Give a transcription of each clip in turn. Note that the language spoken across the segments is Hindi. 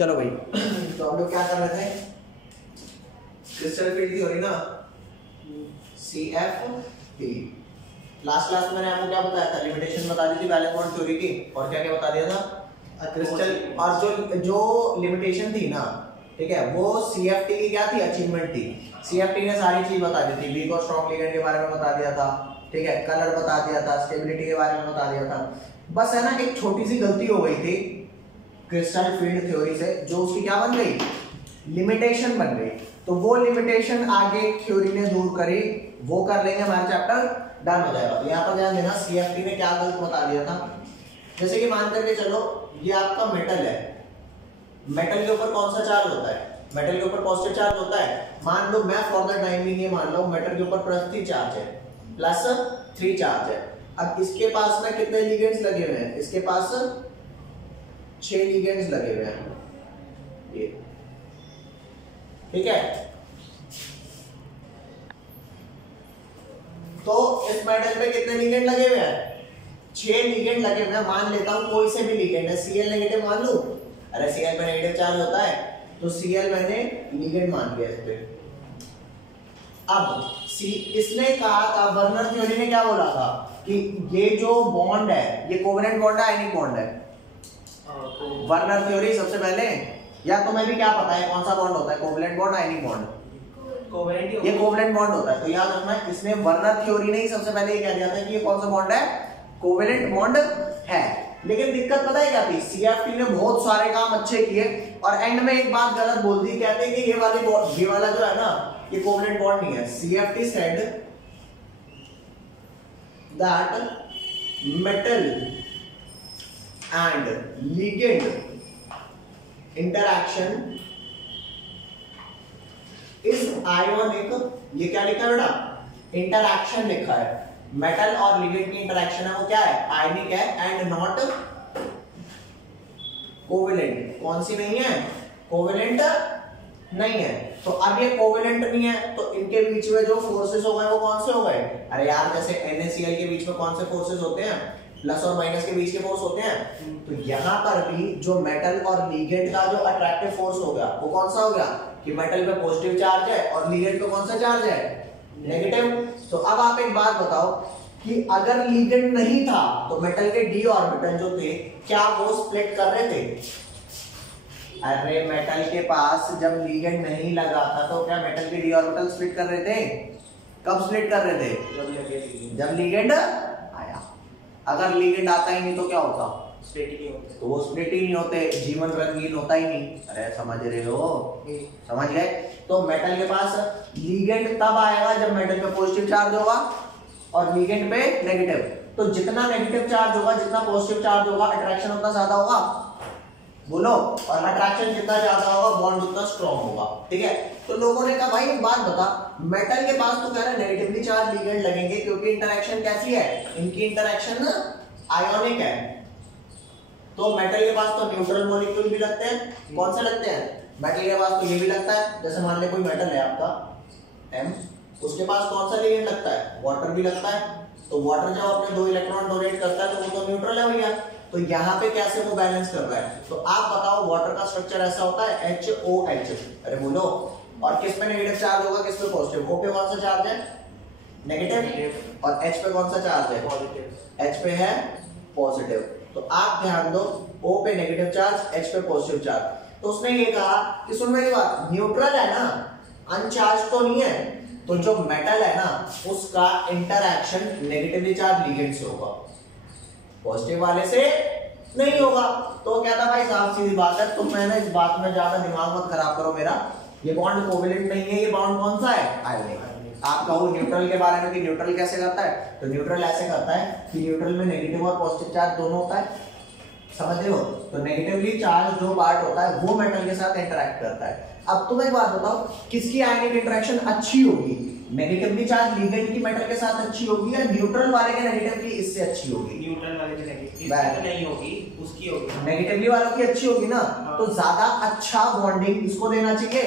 चलो भाई तो हम लोग क्या कर रहे थे, क्रिस्टल फील्ड थ्योरी ना, CFT। लास्ट क्लास में मैंने आपको क्या बताया था, लिमिटेशन बता दी थी वैलेंस बॉन्ड थ्योरी की, और क्या क्या बता दिया था, क्रिस्टल, और जो लिमिटेशन थी ना, ठीक है, वो CFT की क्या थी, अचीवमेंट थी। CFT ने सारी चीज बता दी थी, वीक और स्ट्रॉन्ग लिगेंड के बारे में बता दिया था, ठीक है, कलर बता दिया था, स्टेबिलिटी के बारे में बता दिया था। बस है ना, एक छोटी सी गलती हो गई थी क्रिस्टल फील्ड थ्योरी से, जो उसकी क्या बन गई, लिमिटेशन बन गई। तो वो लिमिटेशन आगे थ्योरी ने दूर करी, वो कर लेंगे, हमारा चैप्टर डन हो जाएगा। तो यहाँ पर ध्यान देना, CFT ने क्या गलत बता दिया था। जैसे कि मान करके चलो, ये आपका मेटल है, मेटल के ऊपर कौन सा चार्ज होता है, मेटल के ऊपर पॉजिटिव चार्ज होता है। मान लो मैं फॉर द टाइम बिंग ये मान लो मेटल के ऊपर +3 चार्ज है, +3 चार्ज है। अब इसके पास में कितने लिगेंड्स लगे हुए हैं, इसके पास 6 लिगेंड्स लगे हुए हैं, ये ठीक है। तो इस मेटल पे कितने लिगेंड लगे हुए हैं, 6 लिगेंड लगे हुए हैं। मान लेता हूं कोई से भी लिगेंड है, Cl नेगेटिव मान लूं, अरे Cl पे नेगेटिव चार्ज होता है, तो Cl मैंने लिगेंड मान लिया इस पे। अब इसने कहा था, वर्नर थ्योरी ने क्या बोला था कि ये जो बॉन्ड है ये कोवेलेंट बॉन्ड है, आयनिक बॉन्ड है। वर्नर थ्योरी सबसे पहले, या तुम्हें भी क्या पता है कौन सा बॉन्ड होता है, कोवेलेंट बॉन्ड, आयनिक बॉन्ड, ये कोवेलेंट बॉन्ड होता है। तो याद रखना, इसने वर्नर थ्योरी ने ही सबसे पहले ये कह दिया था कि ये कौन सा बॉन्ड है, कोवेलेंट बॉन्ड है। लेकिन दिक्कत पता है क्या थी, CFT ने बहुत सारे काम अच्छे किए और एंड में एक बात गलत बोल दी, कहते हैं कि ये वाला जो है ना, ये कोवेलेंट बॉन्ड नहीं है। CFT said that metal and ligand interaction is ionic। ये क्या लिखा है बेटा, इंटरैक्शन लिखा है। मेटल और लिगेंड की इंटरैक्शन है वो क्या है, आयनिक है, एंड नॉट कोवेलेंट। कौन सी नहीं है, कोवेलेंट नहीं है। तो अब ये कोवेलेंट नहीं है, तो इनके बीच में जो फोर्सेस हो गए वो कौन से हो गए, अरे यार जैसे NaCl के बीच में कौन से फोर्सेस होते हैं, प्लस और माइनस के बीच के फोर्स होते हैं। तो यहां पर भी जो मेटल और लिगेंड का जो अट्रैक्टिव फोर्स हो गया वो कौन सा हो गया, कि मेटल पे पॉजिटिव चार्ज है और लिगेंड पे कौन सा चार्ज है, नेगेटिव। तो अब आप एक बात बताओ कि अगर लिगेंड नहीं था तो मेटल के d ऑर्बिटल जो थे क्या वो स्प्लिट कर रहे थे, अरे मेटल के पास जब लिगेंड नहीं लगा था तो क्या मेटल के d ऑर्बिटल स्प्लिट कर रहे थे, कब स्प्लिट कर रहे थे, जब लिगेंड आया। अगर लिगेंड आता ही नहीं तो क्या होता, स्प्लिट ही नहीं होते, तो वो स्प्लिट ही नहीं होते, जीवन रंगीन होता ही नहीं। अरे समझ रहे हो, समझ गए। तो मेटल के पास लिगेंड तब आएगा जब मेटल पे पॉजिटिव चार्ज होगा और लिगेंड पे नेगेटिव। तो जितना नेगेटिव चार्ज होगा, जितना पॉजिटिव चार्ज होगा, अट्रैक्शन उतना ज्यादा होगा, बोलो, और अट्रैक्शन जितना ज्यादा होगा बॉन्ड उतना स्ट्रॉन्ग होगा, ठीक है। तो लोगों ने कहा भाई एक बात बता, मेटल के पास तो कह रहे नेगेटिवली चार्ज लिगेंड लगेंगे क्योंकि इंटरैक्शन कैसी है, इनकी इंटरैक्शन आयोनिक है। तो मेटल के पास तो न्यूट्रल मॉलिक्यूल भी लगते हैं, कौन से लगते हैं, मेटल के पास तो ये भी लगता है। जैसे मान ले कोई मेटल है आपका M, उसके पास कौन सा लिगेंड लगता है, वाटर भी लगता है। तो वाटर जब अपने 2 इलेक्ट्रॉन डोनेट करता है तो वो तो न्यूट्रल है भैया। तो यहाँ पे कैसे वो बैलेंस कर रहा है, तो आप बताओ, वाटर का स्ट्रक्चर ऐसा होता है HOH, अरे बोलो, और किस पे नेगेटिव चार्ज होगा, किस पे पॉजिटिव, O पे कौन सा चार्ज है, नेगेटिव, और H पे कौन सा चार्ज है, पॉजिटिव, H पे है पॉजिटिव। तो आप ध्यान दो, O पे नेगेटिव चार्ज, H पे पॉजिटिव चार्ज। तो उसने ये कहा कि सुन मेरी बात, न्यूट्रल है ना, अनचार्ज तो नहीं है, तो जो मेटल है ना उसका इंटरैक्शन नेगेटिवली चार्ज लिगेंड से होगा, पॉजिटिव वाले से नहीं होगा। तो कहता भाई साफ सीधी बात है, तुम मैंने इस बात में ज्यादा दिमाग मत खराब करो मेरा, ये बॉन्ड कोवेलेंट नहीं है, ये बॉन्ड कौन सा है, आयोनिक। आप कहो न्यूट्रल के बारे में कि न्यूट्रल कैसे करता है, तो न्यूट्रल ऐसे करता है कि न्यूट्रल में नेगेटिव और पॉजिटिव चार्ज दोनों होता है, समझ रहे हो। तो नेगेटिवली चार्ज जो पार्ट होता है वो मेटल के साथ इंटरैक्ट करता है। अब तुम एक बात बताओ, किसकी आयनिक इंटरैक्शन अच्छी होगी, नेगेटिवली चार्ज लिगेंड की मेटल के साथ अच्छी होगी या न्यूट्रल वाले के नेगेटिव की इससे अच्छी होगी, न्यूट्रल वाले की नेगेटिव नहीं होगी, उसकी होगी, नेगेटिवली वालों की अच्छी होगी ना। तो ज्यादा अच्छा बॉन्डिंग इसको देना चाहिए,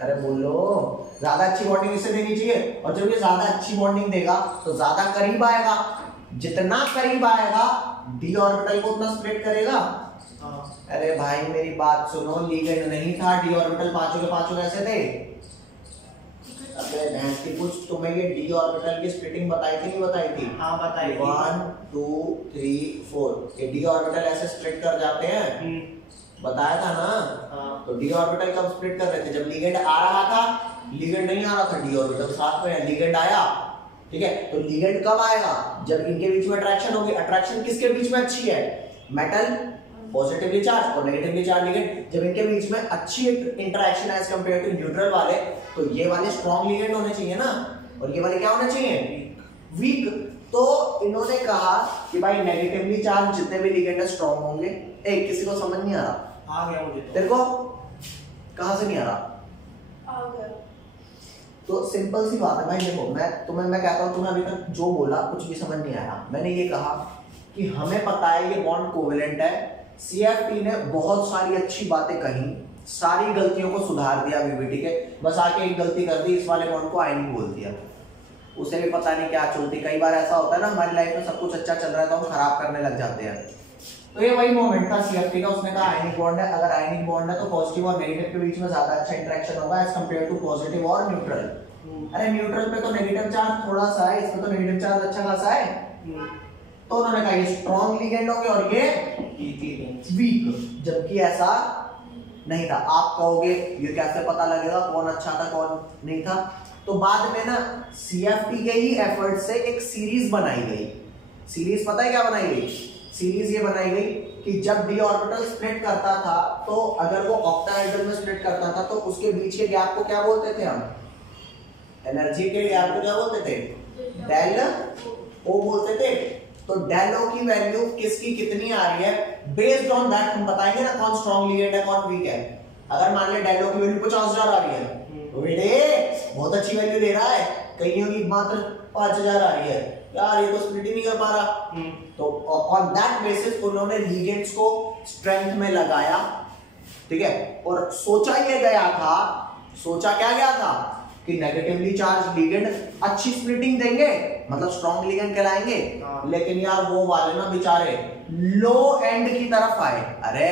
अरे बोलो, ज्यादा अच्छी बॉन्डिंग इससे देनी चाहिए। और जब ये ज्यादा अच्छी बॉन्डिंग देगा तो ज्यादा करीब आएगा, जितना करीब आएगा d ऑर्बिटल को उतना स्प्लिट करेगा, अरे भाई मेरी बात सुनो, लिगेंड नहीं था, डी ऑर्बिटल पांचों के पांचों कैसे थे? अबे भैंस की कुछ, तुम्हें ये डी ऑर्बिटल की स्प्लिटिंग बताई थी नहीं बताई थी? हाँ बताई थी। 1 2 3 4 ये डी ऑर्बिटल ऐसे स्प्लिट कर जाते हैं, बताया था ना? हाँ। तो डी ऑर्बिटल कब स्प्लिट कर रहे थे? जब लिगेंड आ रहा था, लिगेंड नहीं आ रहा था, डी ऑर्बिटल साथ में है, लिगेंड आया, ठीक है? तो लिगेंड कब आएगा? जब इनके बीच में अट्रैक्शन होगी। अट्रैक्शन किसके बीच में अच्छी है? मेटल पॉजिटिवली चार्ज और नेगेटिवली चार्ज लिगेंड, जब इनके बीच में अच्छी interaction as compare to neutral वाले, तो ये वाले स्ट्रॉन्ग लिगेंड होने चाहिए ना, और ये वाले क्या होने चाहिए? वीक। तो इन्होंने कहा कि भाई नेगेटिवली चार्ज जितने भी लिगेंड है स्ट्रॉन्ग होंगे। एक किसी को समझ नहीं आ रहा? आ गया मुझे तो। तेरे को कहां से नहीं आ रहा? आ गया। तो सिंपल सी बात है भाई, देखो मैं कहता हूं, तुम्हें अभी तक जो बोला कुछ भी समझ नहीं आया। मैंने ये कहा कि हमें पता है ये बॉन्ड कोवेलेंट है, सीएफटी ने बहुत सारी अच्छी बातें कही, सारी गलतियों को सुधार दिया वीबीटी के, बस आके एक गलती कर दी, इस वाले बॉन्ड को आयनिक बोल दिया। उसे भी पता नहीं क्या चलती, कई बार ऐसा होता है ना हमारी लाइफ में सब कुछ अच्छा चल रहा है तो हम खराब करने लग जाते हैं। तो ये वही मोमेंट था सीएफटी का, उसने कहा आयनिक बॉन्ड है, अगर आयनिक बॉन्ड है तो पॉजिटिव और नेगेटिव के बीच में ज्यादा अच्छा इंटरेक्शन होगा एज कंपेयर टू पॉजिटिव और न्यूट्रल। अरे न्यूट्रल पे तो नेगेटिव चार्ज थोड़ा सा है, इसमें तो नेगेटिव चार्ज अच्छा खासा है। तो उन्होंने कहा ये स्ट्रॉन्ग लिगेंड होंगे और ये वीक, जबकि ऐसा नहीं था। आप कहोगे ये कैसे पता लगेगा कौन अच्छा था कौन नहीं था? तो बाद में ना सीएफटी के ही एफर्ट से एक सीरीज बनाई गई। सीरीज पता है क्या बनाई गई? सीरीज ये बनाई गई कि जब डी ऑर्बिटल स्प्लिट करता था, तो अगर वो ऑक्टाहेड्रल में स्प्लिट करता था तो उसके बीच के गैप को क्या बोलते थे हम? एनर्जी के गैप को क्या बोलते थे? डेल ओ बोलते थे। तो डेल ओ की वैल्यू किसकी कितनी आ रही है, बेस्ड ऑन दैट हम बताएंगे ना कौन स्ट्रॉन्ग लिगेंड है कौन वीक है। अगर मान ले डेल ओ की वैल्यू 50,000 आ रही है तो बेटे बहुत अच्छी वैल्यू दे रहा है, कईयों की मात्र 5,000 आ रही है, यार ये तो स्प्लिट ही नहीं कर पा रहा। तो ऑन दैट बेसिस उन्होंने लिगेंड्स को स्ट्रेंथ में लगाया, ठीक है? और सोचा क्या गया था कि नेगेटिवली चार्ज लिगेंड अच्छी स्प्लिटिंग देंगे, मतलब स्ट्रॉन्ग लिगेंड कहलाएंगे। लेकिन यार वो वाले ना बेचारे लो एंड की तरफ आए, अरे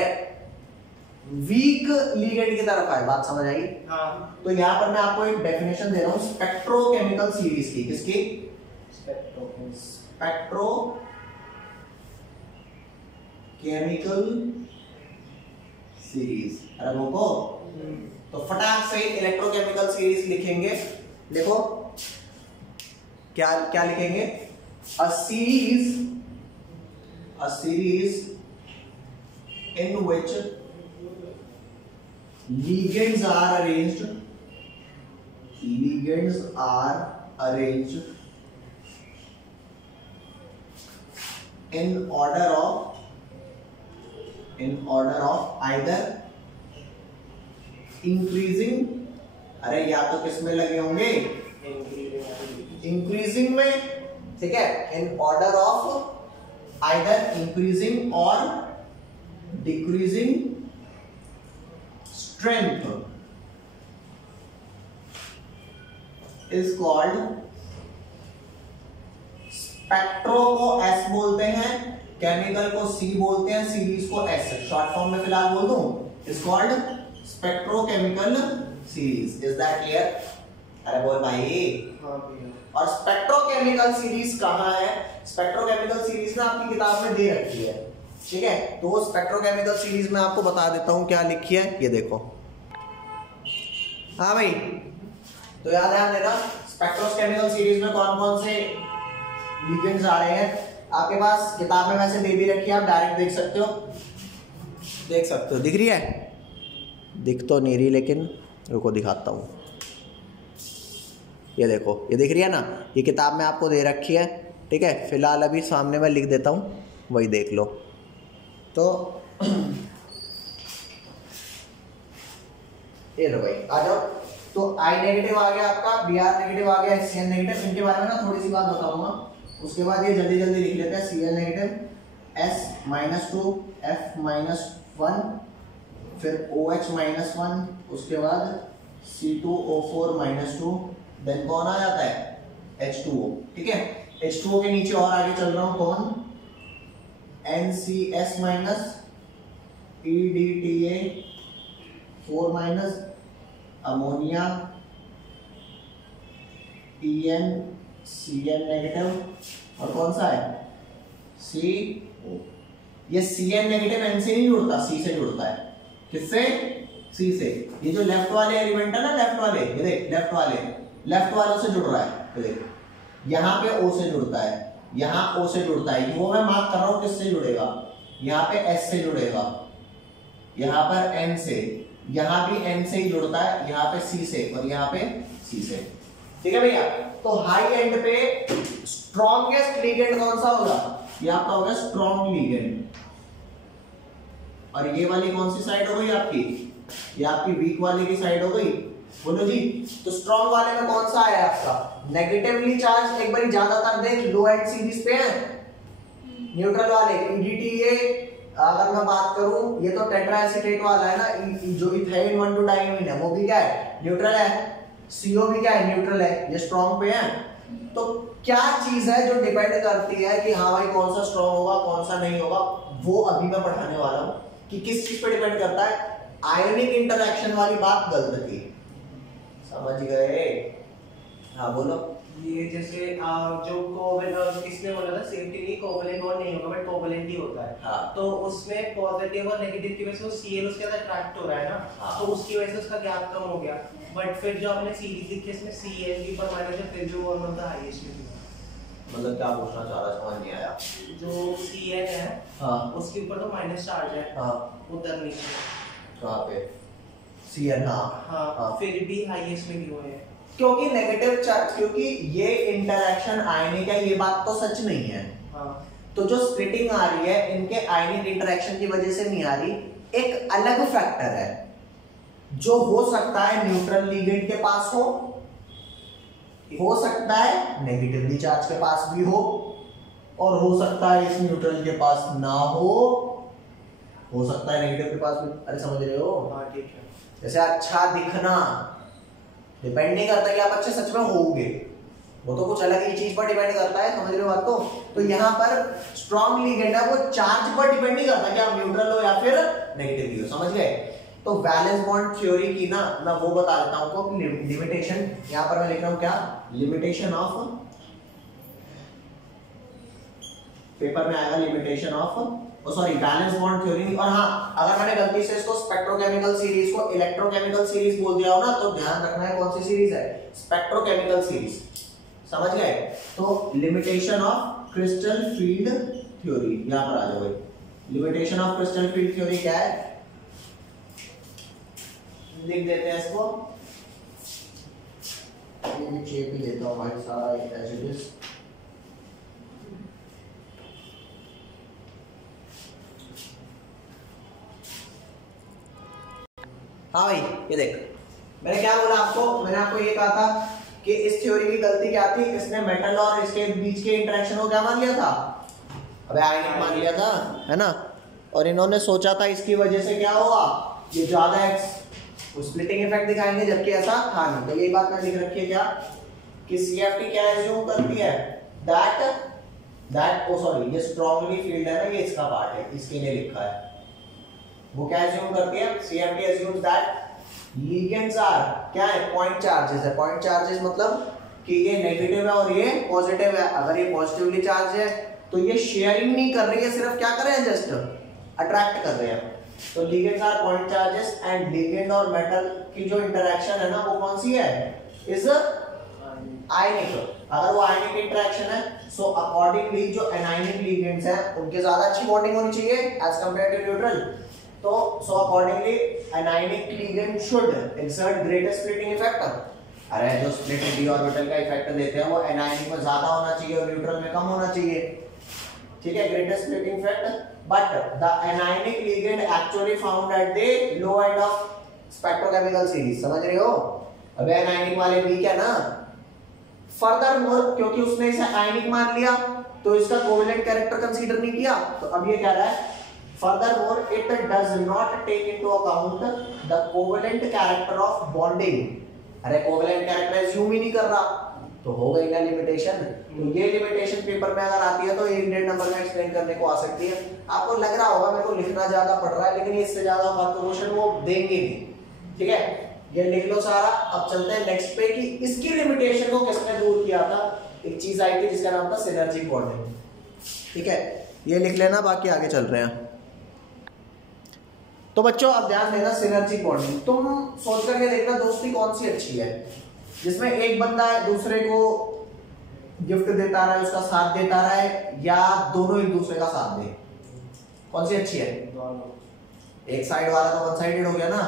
वीक लिगेंड की तरफ आए। बात समझ आई? हाँ। तो यहाँ पर मैं आपको एक डेफिनेशन दे रहा हूं स्पेक्ट्रोकेमिकल सीरीज की। किसकी? Spectrochemical series. अरे रुको, तो फटाक से इलेक्ट्रोकेमिकल सीरीज लिखेंगे। देखो क्या लिखेंगे? A series in which ligands are arranged in order of either increasing, अरे या तो किस में लगे होंगे? इंक्रीजिंग में, ठीक है? In order of either increasing और decreasing strength is called, spectro को एस बोलते हैं, केमिकल को सी बोलते हैं, सीरीज को एस, शॉर्ट फॉर्म में फिलहाल बोल दूं, is called spectrochemical series. Is that clear? अरे बोल भाई। और स्पेक्ट्रोकेमिकल सीरीज कहां है? स्पेक्ट्रोकेमिकल सीरीज ना आपकी किताब में दे रखी है, ठीक है? तो स्पेक्ट्रोकेमिकल सीरीज में आपको बता देता हूं क्या लिखी है, ये देखो। हाँ भाई, तो याद है देना स्पेक्ट्रोकेमिकल सीरीज में कौन कौन से लिगेंड्स आ रहे हैं। आपके पास किताब में वैसे दे भी रखी है, आप डायरेक्ट देख सकते हो। दिख रही है? दिख तो नहीं रही, लेकिन रुको दिखाता हूं। ये देखो, ये दिख रही है ना? ये किताब में आपको दे रखी है, ठीक है? फिलहाल अभी सामने मैं लिख देता हूं, वही देख लो। तो ये लो भाई, आ जाओ। तो आई नेगेटिव आ गया आपका, Br नेगेटिव आ गया, Cn नेगेटिव। इनके बारे में ना थोड़ी सी बात बताऊंगा, उसके बाद ये जल्दी जल्दी लिख लेते हैं। Cl नेगेटिव, S-2, F-1, फिर OH-1, उसके बाद C2O4-2, देन कौन आ जाता है? H2O, ठीक है? H2O के नीचे और आगे चल रहा हूं, कौन? NCS-, EDTA4 minus ammonia EnCN negative और कौन सा है CO। ये CN नेगेटिव N से नहीं जुड़ता, C से जुड़ता है। किससे? C से। ये जो लेफ्ट वाले एलिमेंट है ना, लेफ्ट वाले, ये देख लेफ्ट वालों से जुड़ रहा है। ये देख यहाँ पे O से जुड़ता है, यहाँ O से जुड़ता है। वो मैं मार्क कर रहा हूँ किससे जुड़ेगा, यहाँ पे S से जुड़ेगा, यहाँ पर N से, यहाँ भी N से ही जुड़ता है, यहाँ पे C से और यहाँ पे C से। ठीक है भैया। तो हाई एंड पे स्ट्रॉन्गेस्ट लिगेंड कौन सा होगा, ये आपका होगा स्ट्रॉन्ग लिगेंड। और ये वाली कौन सी साइड हो गई आपकी, ये आपकी वीक वाले की साइड हो गई। बोलो जी। तो स्ट्रॉन्ग वाले में कौन सा है आपका नेगेटिवली चार्ज, एक बार ज्यादातर देख लो एंड सीरीज पे है। न्यूट्रल वाले EDTA, अगर मैं बात करूं ये तो टेट्राएसीटेट वाला है ना, जो इथाइन 1,2 डाइमीन है वो भी क्या है, न्यूट्रल है। CO भी क्या है, न्यूट्रल है। ये स्ट्रॉन्ग पे है। तो क्या चीज है जो डिपेंड करती है कि हाँ भाई कौन सा स्ट्रॉन्ग होगा कौन सा नहीं होगा, वो अभी मैं पढ़ाने वाला हूं कि किस चीज पे डिपेंड करता है। आयनिक इंटरैक्शन वाली बात गलत थी, समझ गए। हाँ बोलो। ये जैसे जो कोवेलेंट इसमें बोला था सेफ्टी नहीं, कोवेलेंट बॉन्ड नहीं होगा बट कोवेलेंट ही होता है। हाँ। तो उसमें पॉजिटिव और नेगेटिव की वजह से वो Cl उसके साथ अट्रैक्ट हो रहा है ना। हाँ। तो उसकी वजह से उसका गैप कम हो गया। बट फिर जो हमने सीरीज देखी इसमें Cl की पर माइनस फिर जो वन ऑफ द हाईएस्ट में थी। मतलब क्या पूछना चाह रहा, समझ नहीं आया। जो Cl है हाँ उसके ऊपर तो माइनस चार्ज है। हाँ उधर नीचे कहाँ पे CN। हाँ फिर भी हाईएस्ट में क्यों है, क्योंकि नेगेटिव चार्ज, क्योंकि ये इंटरैक्शन आयनिक है, ये बात तो सच नहीं है। हाँ। तो जो स्प्लिटिंग आ रही है इनके आयनिक इंटरैक्शन की वजह से नहीं आ रही, एक अलग फैक्टर है जो हो सकता है न्यूट्रल लिगेंड के पास हो सकता है नेगेटिवली चार्ज के पास भी हो, और हो सकता है इस न्यूट्रल के पास ना हो सकता है नेगेटिव के पास भी। अरे समझ रहे हो। हाँ ठीक है। जैसे अच्छा दिखना डिपेंड नहीं करता कि आप अच्छे सच में होगे, वो तो कुछ अलग ही चीज पर डिपेंड करता है, समझ रहे हो बात को। तो यहाँ पर स्ट्रॉन्ग लिगेंड है, वो चार्ज पर डिपेंड नहीं करता कि आप न्यूट्रल हो या फिर नेगेटिव हो, समझ गए। तो वैलेंस बॉन्ड थ्योरी की ना मैं वो बता देता हूँ आपको, लिमिटेशन। यहाँ पर मैं लिख रहा हूँ क्या, लिमिटेशन ऑफ, पेपर में आएगा limitation of, sorry valence bond theory. और हाँ, अगर मैंने गलती से इसको स्पेक्ट्रोकेमिकल सीरीज को इलेक्ट्रोकेमिकल सीरीज बोल दिया हो ना, तो ध्यान रखना है कौन सी सीरीज है, स्पेक्ट्रोकेमिकल सीरीज, समझ गए। तो limitation of crystal field theory, यहां पर आ जाओ भाई। Limitation of crystal field theory क्या है, लिख देते हैं इसको, ये शेप ही लेता हूं भाई सारा एज इट इज। हाँ भाई ये देख, मैंने क्या बोला आपको, मैंने आपको ये कहा था कि इस थ्योरी की गलती क्या थी, इसने मेटल और इसके बीच के इंटरेक्शन को क्या मान लिया था, अबे आयनिक मान लिया था, है ना। और इन्होंने सोचा था इसकी वजह से क्या होगा, ये ज्यादा स्प्लिटिंग इफेक्ट दिखाएंगे, जबकि ऐसा था नहीं। तो यही बात मैंने लिख रखी है क्या, कि CFT क्या एज्यूम करती है, दैट सॉरी ये स्ट्रांगली फील्ड है ना, ये इसका पार्ट है, इसके लिए लिखा है। वो क्या एज्यूम करती है, CFT assumes that ligands are क्या है, पॉइंट चार्जेस है। पॉइंट चार्जेस मतलब कि ये नेगेटिव है और ये पॉजिटिव है। अगर ये पॉजिटिवली चार्ज है तो ये शेयरिंग नहीं कर रही है, सिर्फ क्या कर रहे हैं, जस्ट अट्रैक्ट कर रहे हैं। तो ligands are point charges and ligand और मेटल की जो इंटरेक्शन है ना, वो कौन सी है, इज आयनिक। अगर वो आयनिक इंटरेक्शन है, सो अकॉर्डिंगली जो एनायनिक लिगेंड्स हैं उनके ज्यादा अच्छी बॉन्डिंग होनी चाहिए एज कंपेयर टू न्यूट्रल। तो so accordingly anionic ligand should exert greater splitting effect. अरे जो स्प्लिट डी ऑर्बिटल का इफेक्ट देते हैं वो एनायनिक में ज्यादा होना चाहिए और न्यूट्रल में कम होना चाहिए, ठीक है, greater splitting effect. But the anionic ligand actually found at the low end of spectrochemical series, समझ रहे हो। अब एनायनिक वाले वीक है ना, फर्दर मोर क्योंकि उसने इसे आयनिक मान लिया तो इसका कोवेलेंट कैरेक्टर कंसीडर नहीं किया। तो अब ये कह रहा है furthermore it does not take into account the covalent character of bonding। अरे कोवेलेंट कैरेक्टर एज्यूम ही नहीं कर रहा, तो हो गई ना लिमिटेशन। तो ये लिमिटेशन पेपर में अगर आती है तो 1.5 नंबर में एक्सप्लेन करने को आ सकती है। आपको लग रहा होगा मेरे को लिखना ज्यादा पड़ रहा है, लेकिन इससे ज्यादा क्वेश्चन वो देंगे नहीं। ठीक है, ये लिख लो सारा। अब चलते हैं नेक्स्ट पे कि इसकी लिमिटेशन को किसने दूर किया था। एक चीज आई थी जिसका नाम था सिनर्जिक बॉन्डिंग। ठीक है, ये लिख लेना, बाकी आगे चल रहे हैं। तो बच्चों अब ध्यान देना, सिनर्जिक बॉन्डिंग तुम सोच करके देखना दोस्ती कौन सी अच्छी है, जिसमें एक बंदा है दूसरे को गिफ्ट देता रहा है, उसका साथ देता रहा है, या दोनों एक दूसरे का साथ दे। कौन सी अच्छी है? एक साइड वाला तो वन साइडेड हो गया ना।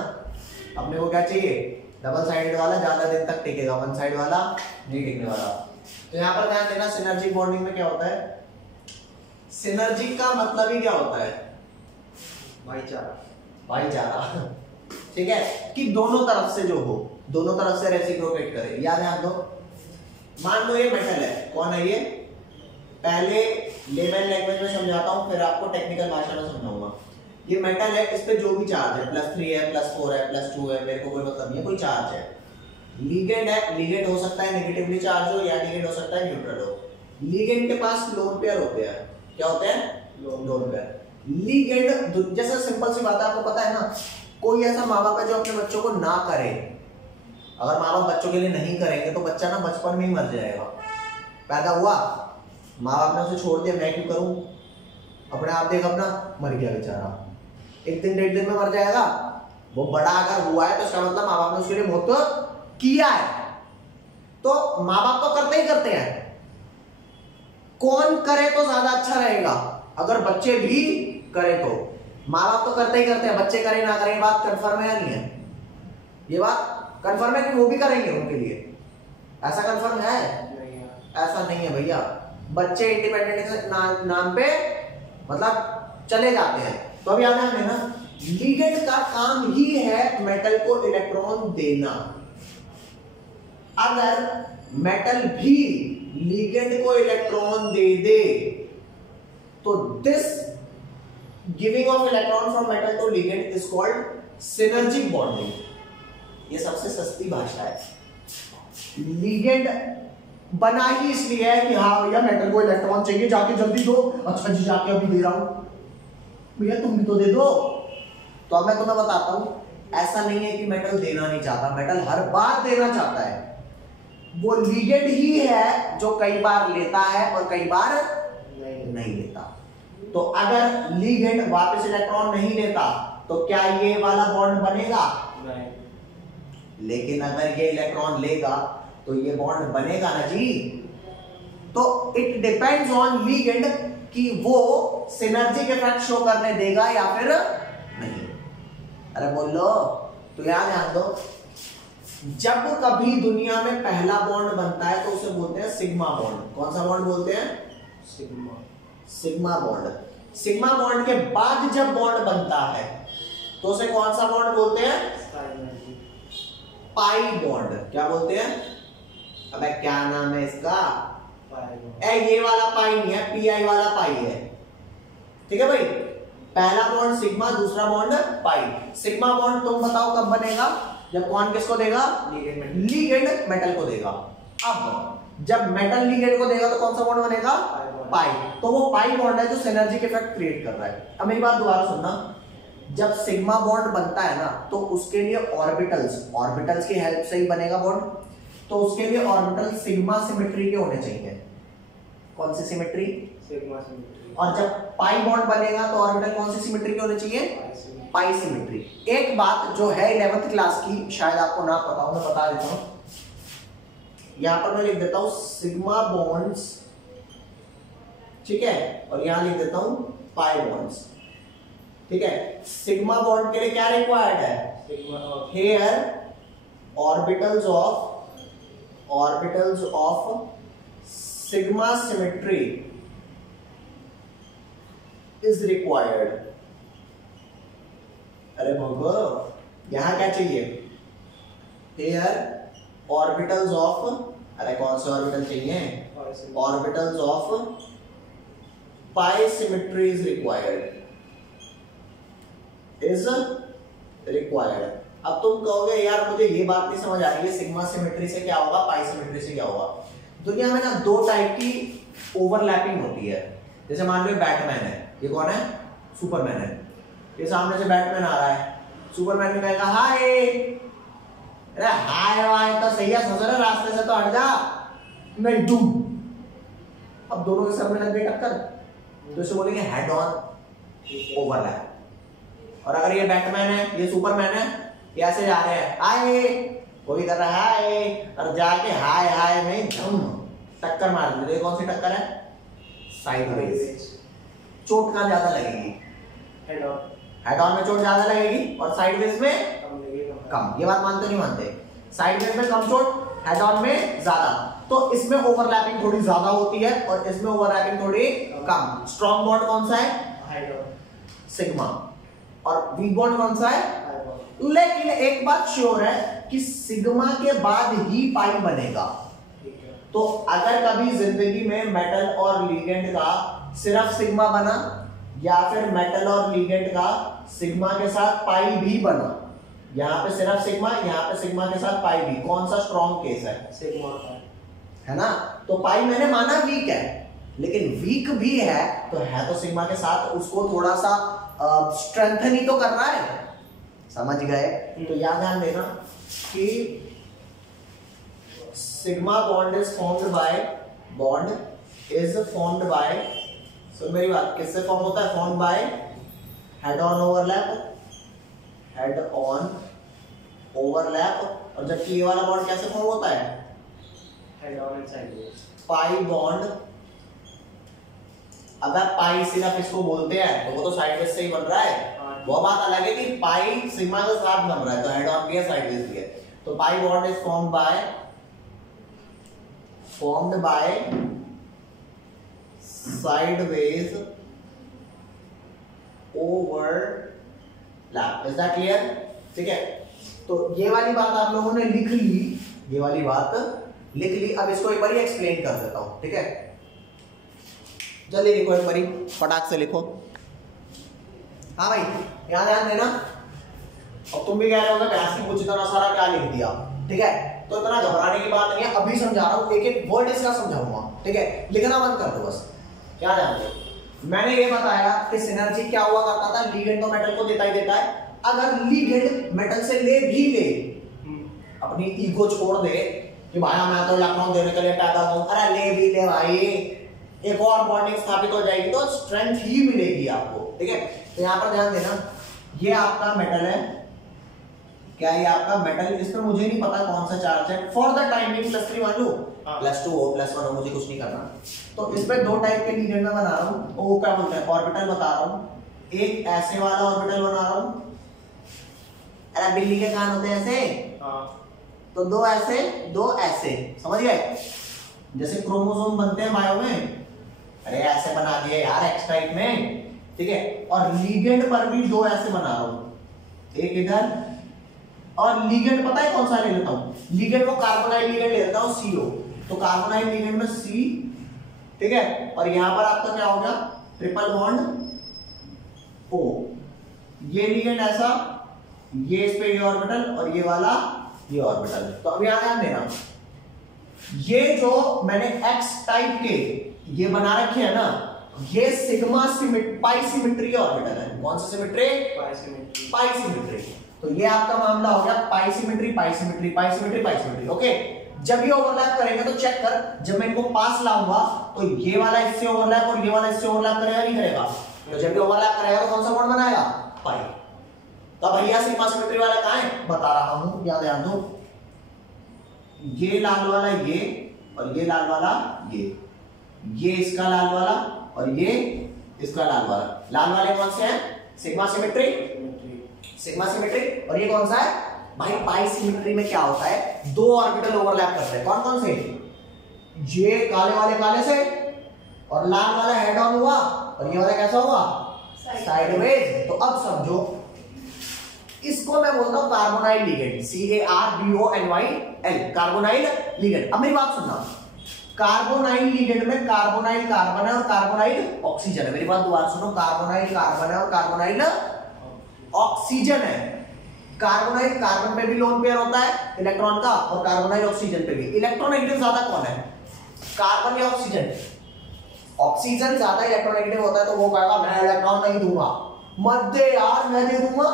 अपने को क्या चाहिए? डबल साइडेड वाला ज्यादा दिन तक टिकेगा, वन साइड वाला नहीं टिकने वाला। तो यहाँ पर ध्यान देना, सिनर्जिक बॉन्डिंग में क्या होता है? सिनर्जिक का मतलब ही क्या होता है? भाईचारा। भाईचारा। ठीक है, कि दोनों तरफ से जो हो, दोनों तरफ से रेसिप्रोकेट करे। याद ध्यान दो, मान लो ये मेटल है, कौन है ये? पहले लेमन लैंग्वेज में समझाता हूं, फिर आपको टेक्निकल भाषा में समझाऊंगा। ये मेटल है, इस पे जो भी चार्ज है, +3 है, +4 है, +2 है, मेरे को कोई मतलब नहीं है, कोई चार्ज है। लीगेंड है, लीगेंड हो सकता है नेगेटिवली चार्ज हो, या लीगेंड हो सकता है न्यूट्रल हो। लीगेंड के पास लोन पेयर होते हैं। क्या होते हैं? Lone pair. लीगेंड जैसे सिंपल सी बात है, आपको पता है ना, कोई ऐसा माँ बाप है जो अपने बच्चों को ना करे। अगर माँ बाप बच्चों के लिए नहीं करेंगे तो बच्चा ना बचपन में ही मर जाएगा। पैदा हुआ, माँ बाप ने उसे छोड़ दिया, मैं क्यों करूं? अपने आप देख अपना, मर गया बेचारा। एक दिन 1.5 दिन में मर जाएगा। वो बड़ा अगर हुआ है तो इसका मतलब माँ बाप ने उसके लिए बहुत किया है। तो माँ बाप तो करते ही करते हैं, कौन करे तो ज्यादा अच्छा रहेगा? अगर बच्चे भी करे तो। माँ बाप तो करते ही करते हैं, बच्चे करें ना करें, बात कंफर्म है या नहीं है? ये बात कंफर्म है कि वो भी करेंगे उनके लिए? ऐसा कंफर्म है? ऐसा नहीं है भैया। बच्चे इंडिपेंडेंट के नाम पे मतलब चले जाते हैं। तो अब याद है ना, लीगेंड का काम ही है मेटल को इलेक्ट्रॉन देना। अगर मेटल भी लीगेंड को इलेक्ट्रॉन दे दे तो this giving off electron from metal to ligand is called synergic bonding. ये सबसे सस्ती भाषा है। लीगेंड बना ही इसलिए है कि हाँ भैया मेटल को इलेक्ट्रॉन चाहिए, जाके जल्दी दो। अच्छा जी, जाके अभी दे रहा हूं भैया, तुम भी तो दे दो। तो अब मैं तुम्हें बताता हूं, ऐसा नहीं है कि मेटल देना नहीं चाहता, मेटल हर बार देना चाहता है। वो लीगेंड ही है जो कई बार लेता है और कई बार नहीं लेता। तो अगर लीगेंड वापस इलेक्ट्रॉन नहीं लेता तो क्या ये वाला बॉन्ड बनेगा? नहीं। लेकिन अगर ये इलेक्ट्रॉन लेगा तो ये बॉन्ड बनेगा ना जी। तो इट डिपेंड्स ऑन लीगेंड कि वो सिनर्जिक इफेक्ट शो करने देगा या फिर नहीं। अरे बोल लो। तो याद ध्यान दो, जब कभी दुनिया में पहला बॉन्ड बनता है तो उसे बोलते हैं सिग्मा बॉन्ड। कौन सा बॉन्ड बोलते हैं? Sigma bond. सिग्मा बॉन्ड के बाद जब बॉन्ड बनता है तो उसे कौन सा बॉन्ड बोलते हैं? Pi bond. क्या बोलते हैं? अबे क्या नाम है इसका? ये वाला पाई नहीं है, पीआई वाला पाई है। ठीक है भाई, पहला बॉन्ड सिग्मा, दूसरा बॉन्ड पाई। सिग्मा बॉन्ड तुम बताओ कब बनेगा? जब कौन किसको देगा? लीगेंड मेटल को देगा। अब जब मेटल लीगेंड को देगा तो कौन सा बॉन्ड बनेगा? पाई। तो वो पाई बॉन्ड है जो सिनर्जिक इफेक्ट क्रिएट कर रहा है। अब मेरी बात दोबारा सुनना, जब सिग्मा बॉन्ड बनता है ना तो उसके लिए ऑर्बिटल्स की हेल्प से ही बनेगा बॉन्ड। तो उसके लिए ऑर्बिटल सिग्मा सिमेट्री के होने चाहिए। कौन सी सिमेट्री? Sigma symmetry. और जब पाई बॉन्ड बनेगा तो ऑर्बिटल कौन सी सिमेट्री के होने चाहिए? पाई सिमेट्री। एक बात जो है 11th क्लास की, शायद आपको ना पता हो, मैं बता देता हूं। यहां पर मैं लिख देता हूं सिग्मा बॉन्ड्स, ठीक है, और यहां लिख देता हूं पाई बॉन्ड्स। ठीक है, सिग्मा बॉन्ड के लिए क्या रिक्वायर्ड है? Here orbitals of sigma symmetry is required. अरे भगो, यहां क्या चाहिए? हेयर ऑर्बिटल्स ऑफ, अरे कौन से ऑर्बिटल चाहिए? Orbitals of pi symmetry is required. अब तुम कहोगे यार मुझे ये बात नहीं समझ आ रही है, सिग्मा सिमेट्री से क्या होगा, पाई सिमेट्री से क्या होगा? दुनिया में ना दो टाइप की ओवरलैपिंग होती है। जैसे मान लो बैटमैन है, ये कौन है? सुपरमैन है। ये सामने से बैटमैन आ रहा है, सुपरमैन ने कहेगा हाय, अरे हाय वाय तो सही है ससुर, रास्ते से तो हट जा, नहीं तुम। अब दोनों के सर में लग गई टक्कर, तो इसे बोलेंगे हेड ऑन ओवरलैप। और अगर ये बैटमैन है, ये सुपरमैन है, ये ऐसे जा रहे हैं हाय, वो भी कर रहा है हाय, और जाके हाय हाय में टक्कर मार दी। कौन सी टक्कर है? साइडवेज। चोट कहाँ ज्यादा लगेगी? Head on. हेड ऑन में चोट ज्यादा लगेगी और साइडवेज में कम। ये बात मानते नहीं मानते? साइडवेज में कम चोट, हेड ऑन में ज्यादा। तो इसमें ओवरलैपिंग थोड़ी ज्यादा होती है और इसमें ओवरलैपिंग थोड़ी कम। स्ट्रॉन्ग बॉन्ड कौन सा है? सिग्मा। और वीक बॉन्ड कौन सा है? लेकिन एक बात श्योर है कि सिग्मा के बाद ही पाई बनेगा। तो अगर कभी जिंदगी में मेटल और लीगेंड का सिर्फ सिग्मा बना या फिर मेटल और लीगेंड का सिग्मा के साथ पाई भी बना, यहाँ पे सिर्फ सिग्मा, यहाँ पे सिग्मा के साथ पाई भी, कौन सा स्ट्रॉन्ग केस है? सिग्मा है ना। तो पाई मैंने माना वीक है, लेकिन वीक भी है तो सिग्मा के साथ, उसको थोड़ा सा स्ट्रेंथन ही तो कर रहा है। समझ गए? तो याद ध्यान देना कि sigma bond is formed by सुन मेरी बात, किससे फॉर्म होता है? Formed by head on overlap. और जबकि ये वाला बॉन्ड कैसे फॉर्म होता है? Head on and sideways. Pi bond. अगर पाई सिर्फ इसको बोलते हैं तो वो तो साइडवेज से ही बन रहा है। वो बात अलग है कि पाई सिग्मा के साथ बन रहा है, तो हेड ऑन भी है साइडवेज भी है। तो pi bond is formed bye sideways overlap. Is that clear? ठीक है, तो ये वाली बात आप लोगों ने लिख ली, ये वाली बात लिख ली। अब इसको एक बार एक्सप्लेन कर देता हूं, ठीक है? जल्दी लिखो, एक बारी फटाक से लिखो। हाँ भाई, यहाँ ध्यान देना। अब तुम भी कह रहे हो कि कुछ इतना सारा क्या लिख दिया, ठीक है? तो इतना घबराने की बात नहीं है, अभी समझा रहा हूँ, एक एक वर्ड इसका समझाऊंगा, ठीक है? लिखना बंद कर दो बस। क्या ध्यान दो, मैंने ये बताया कि सिनर्जी क्या हुआ करता था, लीगेंड तो मेटल को देता ही देता है। अगर लीगेंड मेटल से ले भी ले, अपनी ईगो छोड़ दे कि भाई मैं तो लखनऊ देने के लिए पैदा हूं, अरे ले भी ले भाई, एक और बॉन्डिंग स्थापित हो जाएगी तो स्ट्रेंथ ही मिलेगी आपको, ठीक है? तो यहाँ पर ध्यान देना, ये आपका मेटल है, क्या ये आपका मेटल? इसमें मुझे नहीं पता कौन सा चार्ज है, फॉर द टाइम बीइंग +3 मान लो, +2 हो +1 हो, मुझे कुछ नहीं करना। तो इसमें दो टाइप के लीगेंड में बना रहा हूँ, वो क्या बोलते हैं, ऑर्बिटल बता रहा हूँ। एक ऐसे वाला ऑर्बिटल बना रहा हूँ, अरे बिल्ली के कान होते हैं ऐसे, तो दो ऐसे दो ऐसे, समझ गए? जैसे क्रोमोसोम बनते हैं बायो में, अरे ऐसे बना दिए यार एक्स टाइप में, ठीक है? और लीगेंड पर भी दो ऐसे बना रहा हूँ, एक इधर, और लीगेंड पता है कौन सा ले लेता हूँ? लीगेंड वो कार्बोनाइल लीगेंड ले लेता हूँ, CO। तो कार्बोनाइल लीगेंड में C, ठीक है? और यहां पर आपका क्या हो गया? Triple bond O। ये लीगेंड ऐसा, ये इस पे ये ऑर्बिटल और ये वाला ये ऑर्बिटल। तो अब यहां ध्यान देना, ये जो मैंने X टाइप के ये बना रखे है ना, ये सिग्मा पाई सिमेट्री ऑर्बिटल है। कौन सा सिमेट्री? पाई सिमेट्री। तो ये आपका मामला हो गया पाई सिमेट्री पाई सिमेट्री पाई सिमेट्री पाई सिमेट्री, ओके? जब ये ओवरलैप करेंगे तो चेक कर, जब मैं इनको पास लाऊंगा तो ये वाला इससे ओवरलैप और ये वाला इससे ओवरलैप करेगा नहीं करेगा? तो जब ये ओवरलैप करेगा तो कौन सा बॉन्ड बनाएगा? पाई। तो भैया सिग्मा सिमेट्री वाला कहां है? बता रहा हूं, याद ध्यान दो। ये लाल वाला ये और ये लाल वाला ये इसका लाल वाला और ये इसका लाल वाला। लाल वाले कौन से हैं? Sigma symmetry, sigma symmetry. और ये कौन सा है भाई? पाई सिमेट्री में क्या होता है? दो ऑर्बिटल ओवरलैप करते हैं। कौन कौन से? ये काले वाले काले से, और लाल वाला हेड ऑन हुआ, और ये वाला कैसा हुआ? साइडवेज। तो अब समझो, इसको मैं बोलता हूं carbonyl ligand, CARBONYL, carbonyl ligand. अब मेरी बात सुनना, कार्बोनाइल लिगेंड में कार्बोनाइल कार्बन है और कार्बोनाइल ऑक्सीजन है। मेरी बात दोबारा सुनो, कार्बोनाइल कार्बन है और कार्बोनाइल ऑक्सीजन है। कार्बोनाइल कार्बन पे भी लोन पेयर होता है इलेक्ट्रॉन का, और कार्बोनाइल ऑक्सीजन पे भी। इलेक्ट्रोनेगेटिव ज्यादा कौन है? कार्बन या ऑक्सीजन? ऑक्सीजन ज्यादा इलेक्ट्रोनेगेटिव होता है तो वो कहेगा मैं इलेक्ट्रॉन नहीं दूंगा, मत दे यार मैं दे दूंगा।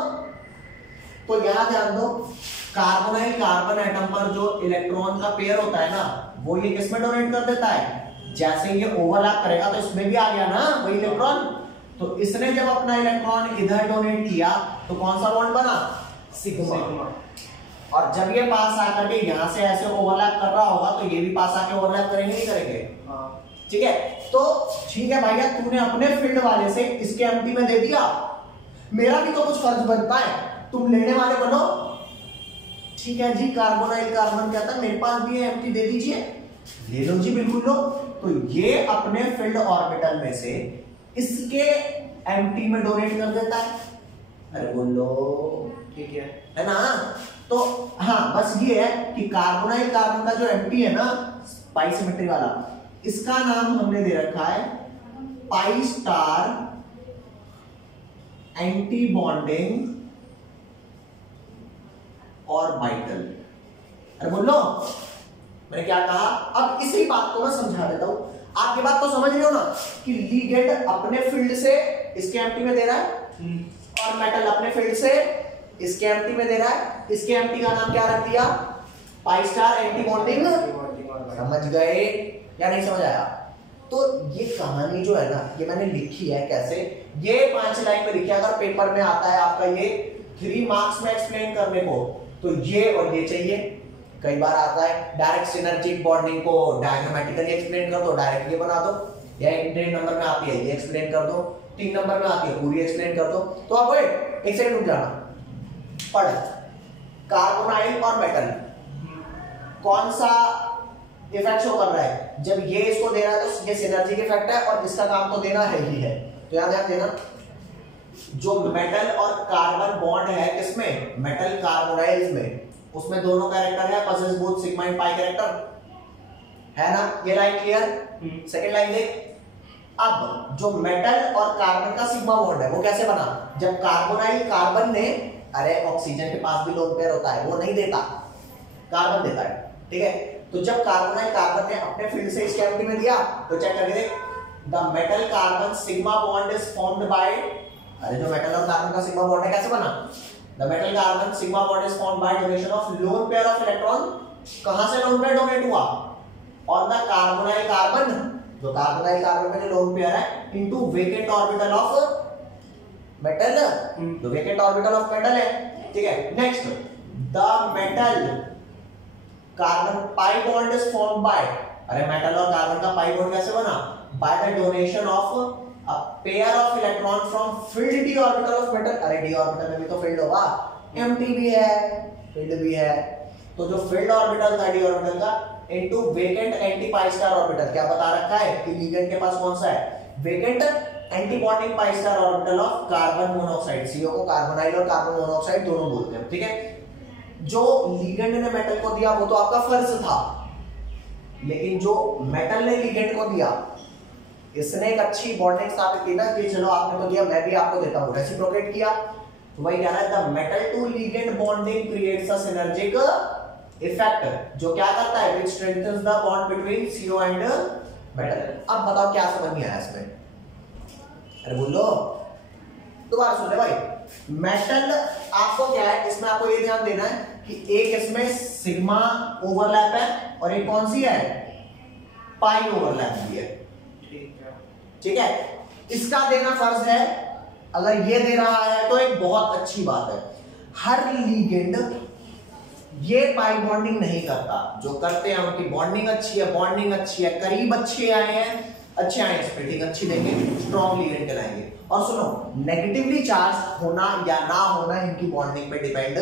तो यहां ध्यान दो, कार्बोनाइल कार्बन एटम पर जो इलेक्ट्रॉन का पेयर होता है ना, वो ये किसमें डोनेट कर देता है? जैसे ये ओवरलैप करेगा तो इसमें भी आ गया ना वही इलेक्ट्रॉन। तो इसने जब अपना इलेक्ट्रॉन इधर डोनेट किया तो कौन सा बॉन्ड बना? सिग्मा। और जब ये पास आकर के यहां से ऐसे ओवरलैप कर रहा होगा तो ये भी पास आके ओवरलैप करेंगे नहीं करेंगे? ठीक है, तो ठीक है भैया, तूने अपने फील्ड वाले से इसके एम्प्टी में दे दिया, मेरा भी तो कुछ फर्ज बनता है, तुम लेने वाले बनो। ठीक है जी, कार्बोनाइल कार्बन कहता है मेरे पास भी है एम्प्टी, दे दीजिए। ले लो जी, बिल्कुल लो। तो ये अपने फील्ड ऑर्बिटल में से इसके एम्प्टी में डोनेट कर देता है। अरे बोलो, ठीक है ना? तो हाँ, बस ये है कि कार्बोनाइल कार्बन का जो एम्प्टी है ना, पाई सिमेट्री वाला, इसका नाम हमने दे रखा है pi star anti bonding orbital. अरे बोलो, मैंने क्या कहा? अब इसी बात को मैं समझा देता हूं। आप ये बात तो समझ रहे हो ना कि लीगेंड अपने फील्ड से इसके एम्प्टी में दे रहा है और मेटल अपने फील्ड से इसके एम्प्टी में दे रहा है। इसके एम्प्टी का नाम क्या रख दिया? Pi star anti bonding. समझ गए या नहीं समझ आया? तो ये कहानी जो है ना, ये मैंने लिखी है कैसे, ये 5 लाइन में लिखी है। अगर पेपर में आता है आपका ये 3 मार्क्स में एक्सप्लेन करने को, तो ये और ये चाहिए। कई बार आता है डायरेक्ट सिनर्जिक बॉन्डिंग को डायग्रामेटिकली एक्सप्लेन कर दो, डायरेक्ट ये बना दो, या 1 नंबर में आती है ये एक्सप्लेन कर दो, 3 नंबर में आती है पूरी एक्सप्लेन कर दो। तो अब एक सेकंड रुक जाना, पढ़। कार्बोनाइल और मेटल कौन सा इफेक्ट शो कर रहा है? जब ये इसको दे रहा है तो ये सिनर्जिक इफेक्ट है और इसका काम तो देना है ही है। तो याद ध्यान देना, जो मेटल और कार्बन बॉन्ड है किसमें? मेटल कार्बोनाइल्स में, उसमें दोनों कैरेक्टर है, possesses both sigma and pi character है ना? ये लाइन क्लियर? सेकंड लाइन देख। अब जो मेटल और कार्बन का सिग्मा बॉन्ड है वो कैसे बना? जब कार्बोनाइल कार्बन ने, अरे ऑक्सीजन के पास भी लोन पेयर होता है, वो नहीं देता, कार्बन देता है, ठीक है? तो जब कार्बोनाइल कार्बन ने अपने फील्ड से इसके एम्प्टी में दिया तो चेक करके देख, the metal carbon sigma bond is formed bye, अरे जो मेटल और कार्बन का सिग्मा बॉन्ड है कैसे बना? The metal carbon sigma bond is formed bye donation of lone pair of electron. कहां से लोन पेयर डोनेट हुआ? और द कार्बोनाइल कार्बन, जो कार्बोनाइल कार्बन में जो लोन पेयर है, into vacant orbital of metal, जो वेकेंट ऑर्बिटल ऑफ मेटल है, ठीक है? Next, the metal carbon pi bond is formed bye, अरे मेटल और कार्बन का पाई बॉन्ड कैसे बना? By the donation of a pair of electron from filled d orbital of metal। अरे d orbital में भी तो filled होगा, empty भी है, filled भी है। तो जो filled orbital था d orbital का into vacant anti pi star orbital, क्या बता रखा है कि ligand के पास कौन सा है? vacant anti bonding pi star orbital of carbon monoxide। CO को कार्बोनाइल और कार्बन मोनोऑक्साइड दोनों बोलते हैं, ठीक है? जो ligand ने मेटल को दिया वो तो आपका फर्ज था, लेकिन जो मेटल ने ligand को दिया, इसने एक अच्छी बॉन्डिंग स्थापित की ना कि चलो आपने तो दिया, मैं भी आपको देता हूं, रेसिप्रोकेट किया। तो वही कह रहा है, the metal to ligand bonding creates a synergic effect, जो क्या करता है? Which strengthens the bond between CO and metal. अब बताओ क्या समझ में आया इसमें? अरे बोलो, दोबारा सुन ले भाई। मेटल आपको क्या है, इसमें आपको ये ध्यान देना है कि एक इसमें सिग्मा ओवरलैप है और एक कौन सी है? पाई ओवरलैप भी है, ठीक है? इसका देना फर्ज है। अगर ये दे रहा है तो एक बहुत अच्छी बात है। हर लीगेंड ये पाई बॉन्डिंग नहीं करता, जो करते हैं उनकी बॉन्डिंग अच्छी है, बॉन्डिंग अच्छी है, करीब अच्छे आए हैं, अच्छे आए स्प्लिटिंग अच्छी देंगे, स्ट्रॉन्ग लीगेंड कहलाएंगे। और सुनो, नेगेटिवली चार्ज होना या ना होना इनकी बॉन्डिंग पे डिपेंड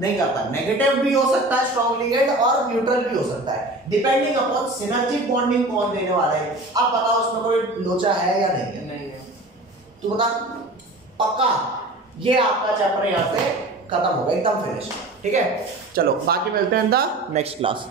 नहीं करता। नेगेटिव भी हो सकता है स्ट्रॉन्ग लिगेंड और न्यूट्रल भी हो सकता है, डिपेंडिंग अपॉन सिनर्जिक बॉन्डिंग कौन देने वाला है। अब बताओ उसमें कोई लोचा है या नहीं है? नहीं है। तू बता पक्का? ये आपका चैप्टर यहाँ पे खत्म होगा, एकदम फिनिश, ठीक है? चलो बाकी मिलते हैं इन द नेक्स्ट क्लास।